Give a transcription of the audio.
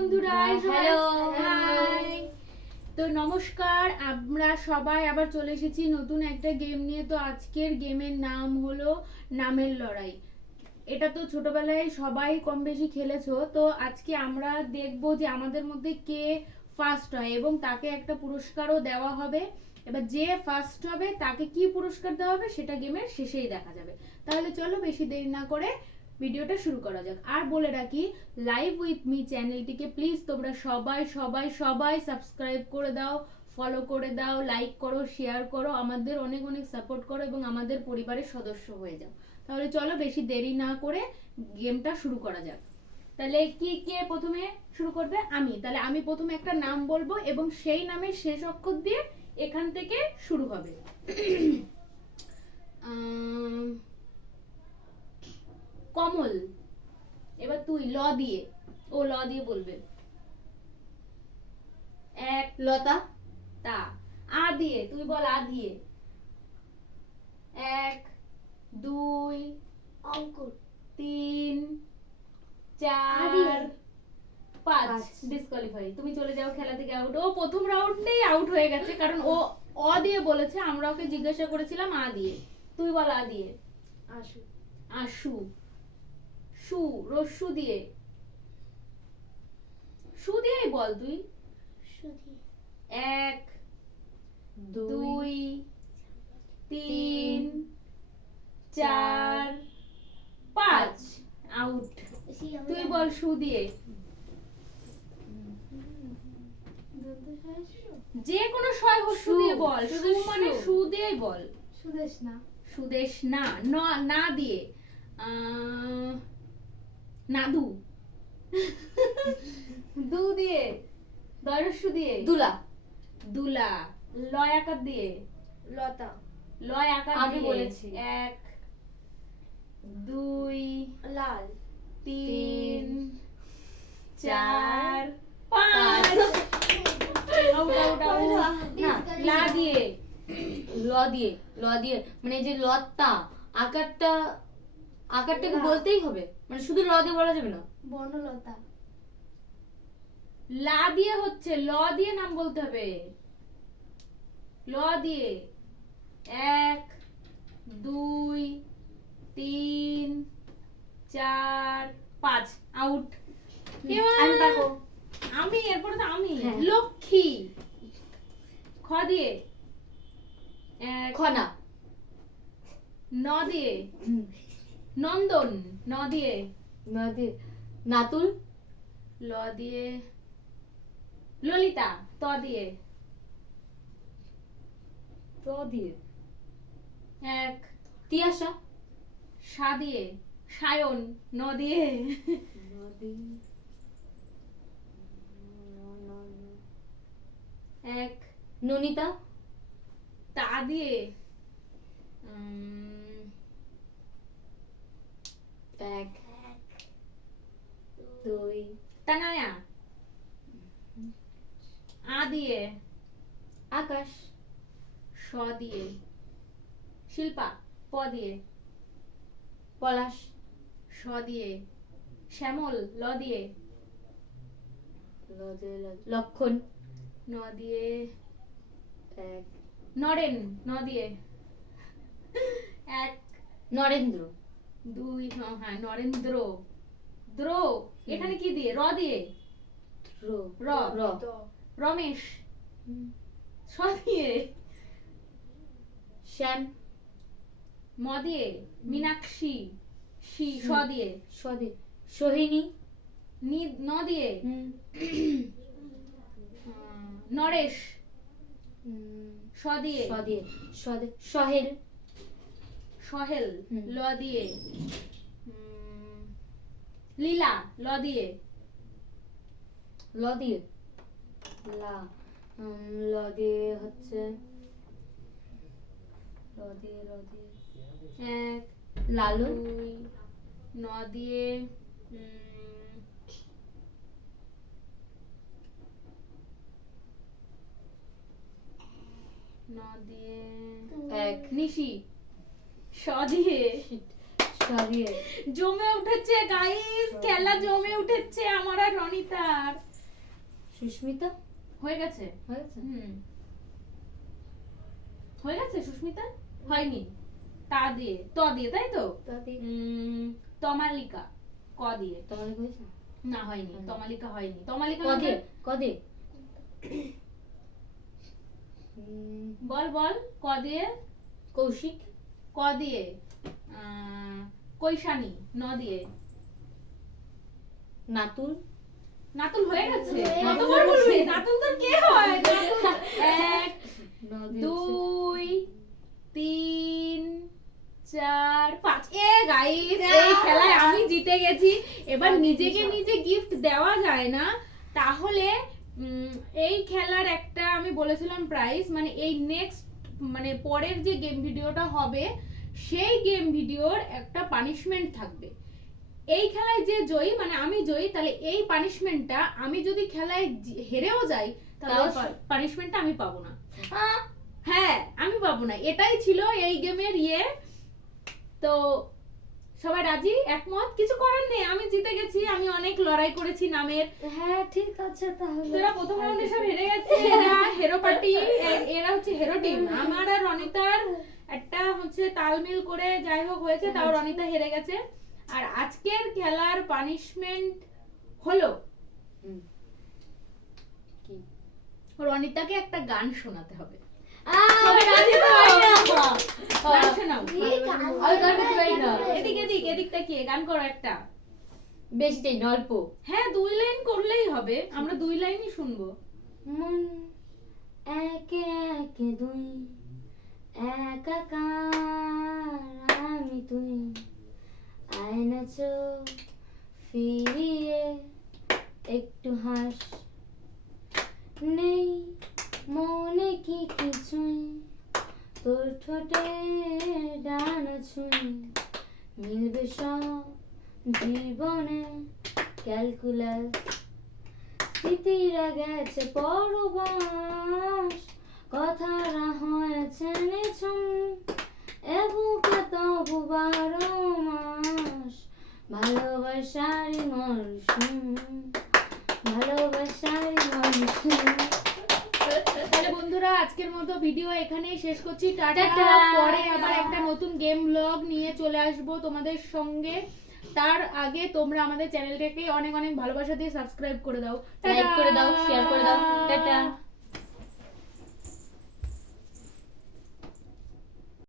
বন্ধুরা, hello hi. তো নমস্কার, আমরা সবাই আবার চলে এসেছি নতুন একটা গেম নিয়ে। তো আজকের গেমের নাম হলো নামের লড়াই। এটা তো ছোটবেলায় সবাই কম বেশি খেলেছো। তো আজকে আমরা দেখব যে আমাদের মধ্যে কে ফার্স্ট হয় এবং তাকে একটা পুরস্কারও দেওয়া হবে। এবার যে ফার্স্ট হবে তাকে কি পুরস্কার দেওয়া হবে সেটা গেমের শেষেই দেখা যাবে। তাহলে চলো বেশি দেরি না করে ভিডিওটা শুরু করা যাক। আর বলে রাখি, লাইভ উইথ মি চ্যানেলটিকে প্লিজ তোমরা সবাই সবাই সবাই সাবস্ক্রাইব করে দাও, ফলো করে দাও, লাইক করো, শেয়ার করো, আমাদের অনেক অনেক সাপোর্ট করো এবং আমাদের পরিবারের সদস্য হয়ে যাও। তাহলে চলো বেশি দেরি না করে গেমটা শুরু করা যাক। তাহলে কে প্রথমে শুরু করবে? তাহলে আমি প্রথমে একটা নাম বলবো এবং সেই নামের শেষ অক্ষর দিয়ে এখান থেকে শুরু হবে। কমল। এবার তুই ল দিয়ে বলবে। এক, লতা। তা। আ দিয়ে তুই বল, আ দিয়ে। এক, দুই, অঙ্কুর। তিন, চার, পাঁচ। ডিসকোয়ালিফাই, তুমি চলে যাও খেলা থেকে আউট। ও প্রথম রাউন্ডেই আউট হয়ে গেছে কারণ ও অ দিয়ে বলেছে। আমরা ওকে জিজ্ঞাসা করেছিলাম আ দিয়ে। তুই বল আ দিয়ে। আশু। আশু। সু, রস্যু দিয়ে। সু দিয়েই বল তুই। এক, দুই, তিন, চার, পাঁচ। আউট। তুই বল সু দিয়ে। যে কোনো ছয় হস্যু দিয়ে বল। সু মানে সু দিয়েই বল। সুদেশনা। সুদেশনা। না দিয়ে নাদু। দু দিয়ে, দয়রস্যু দিয়ে। দুলা। দুলা। লয় আকার দিয়ে। লতা। লয় আকার আমি দিয়ে বলেছি। এক, দুই, লাল। তিন, চার, পাঁচ। Out out out. না, লা দিয়ে। ল দিয়ে মানে যে লতা আকারটাকে বলতেই হবে, মানে শুধু ল দিয়ে বলা যাবে না। বনলতা। লা দিয়ে হচ্ছে, ল দিয়ে নাম বলতে হবে। ল দিয়ে। এক, দুই, তিন, চার, পাঁচ। আউট। আমি পারবো। এরপরে তো আমি। হ্যাঁ। লক্ষ্মী। খ দিয়ে। এক, খনা। ন দিয়ে। নন্দন। ন দিয়ে। নাতুল। ল দিয়ে। ললিতা। ত দিয়ে। এক, তিয়াশা। সা দিয়ে। সায়ন। ন দিয়ে। এক, ননিতা। তা দিয়ে। এক, দুই, তানায়া। আ দিয়ে। আকাশ। স দিয়ে। শিল্পা। প দিয়ে। পলাশ। স দিয়ে। শ্যামল। ল দিয়ে। লক্ষণ। ন দিয়ে। এক, নরেন। ন দিয়ে। এক, নরেন্দ্র। দুই, হ্যাঁ নরেন্দ্র। দ্র। এখানে কি দিয়ে? র দিয়ে। র। রমেশ। স দিয়ে। শ্যাম। ম দিয়ে। মীনাক্ষী। স দিয়ে। সোহিনী। ন দিয়ে। নরেশ। স দিয়ে। সহেল। সহেল। ল দিয়ে। লীলা। ল দিয়ে। ল দিয়ে হচ্ছে এক, লালু। দুই, ন দিয়ে। ন দিয়ে। এক, নিশি। স দিয়ে। জমে উঠেছে গাইস, খেলা জমে উঠেছে আমার আর রনিতার। সুস্মিতা হয়ে গেছে হয়েছে হয়ে গেছে সুস্মিতা হয়নি তা দিয়ে তাই তো তমালিকা ক দিয়ে তমালিকা হয়েছে না হয়নি তমালিকা হয়নি তমালিকা ক দিয়ে বল ক দিয়ে কৌশিক ক দিয়ে কৈশানী ন দিয়ে নাতুল নাতুল হয়ে গেছে কতবার বলবি নাতুল তো কে হয় 1 2 3 4 5 এ গাইস এই খেলায় আমি জিতে গেছি এবার নিজেকে নিজে গিফট দেওয়া যায় না তাহলে এই খেলার একটা আমি বলেছিলাম প্রাইস মানে এই নেক্সট মানে পরের যে গেম ভিডিওটা হবে সেই গেম ভিডিওর একটা পানিশমেন্ট থাকবে এই খেলায় যে জয়ী মানে আমি জয়ী তাহলে এই পানিশমেন্টটা আমি যদি খেলায় হেরেও যাই তাহলে পানিশমেন্টটা আমি পাবো না হ্যাঁ আমি পাবো না এটাই ছিল এই গেমের তো সবাই রাজি একমত কিছু করার নেই আমি জিতে গেছি আমি অনেক লড়াই করেছি নামের হ্যাঁ ঠিক আছে তাহলে তোরা প্রথম রাউন্ডে সব হেরে গেছে এরা হিরো পার্টি এরা হচ্ছে হিরো টিম আমার আর রনিতার একটা হচ্ছে তালমিল করে যাই হোক হয়েছে তাও রনিতা হেরে গেছে আর আজকের খেলার পানিশমেন্ট হলো কি রনিতাকে একটা গান শোনাতে হবে এদিক তাকিয়ে গান করো একটা বেশি টাইম অল্প হ্যাঁ 2 লাইন করলেই হবে আমরা 2 লাইনই শুনবো মন একে একে দুই একাকার আমি তুই আয়না চোখ ফিরিয়ে একটু হাস নেই মনে কি কিছুই তোর ঠোঁটে ডানা ছুঁই মিলবে সব জীবনে ক্যালকুলাস স্মৃতিরা গেছে পরবাস কথারা হয়েছে নিঝুম এ বুকে তবু 12 মাস ভালোবাসারই মরশুম তাহলে বন্ধুরা আজকের মতো ভিডিও এখানেই শেষ করছি টাটা পরে আবার একটা নতুন গেম ব্লগ নিয়ে চলে আসবো তোমাদের সঙ্গে তার আগে তোমরা আমাদের চ্যানেলটাকে অনেক অনেক ভালোবাসা দিয়ে সাবস্ক্রাইব করে দাও লাইক করে দাও শেয়ার করে দাও টাটা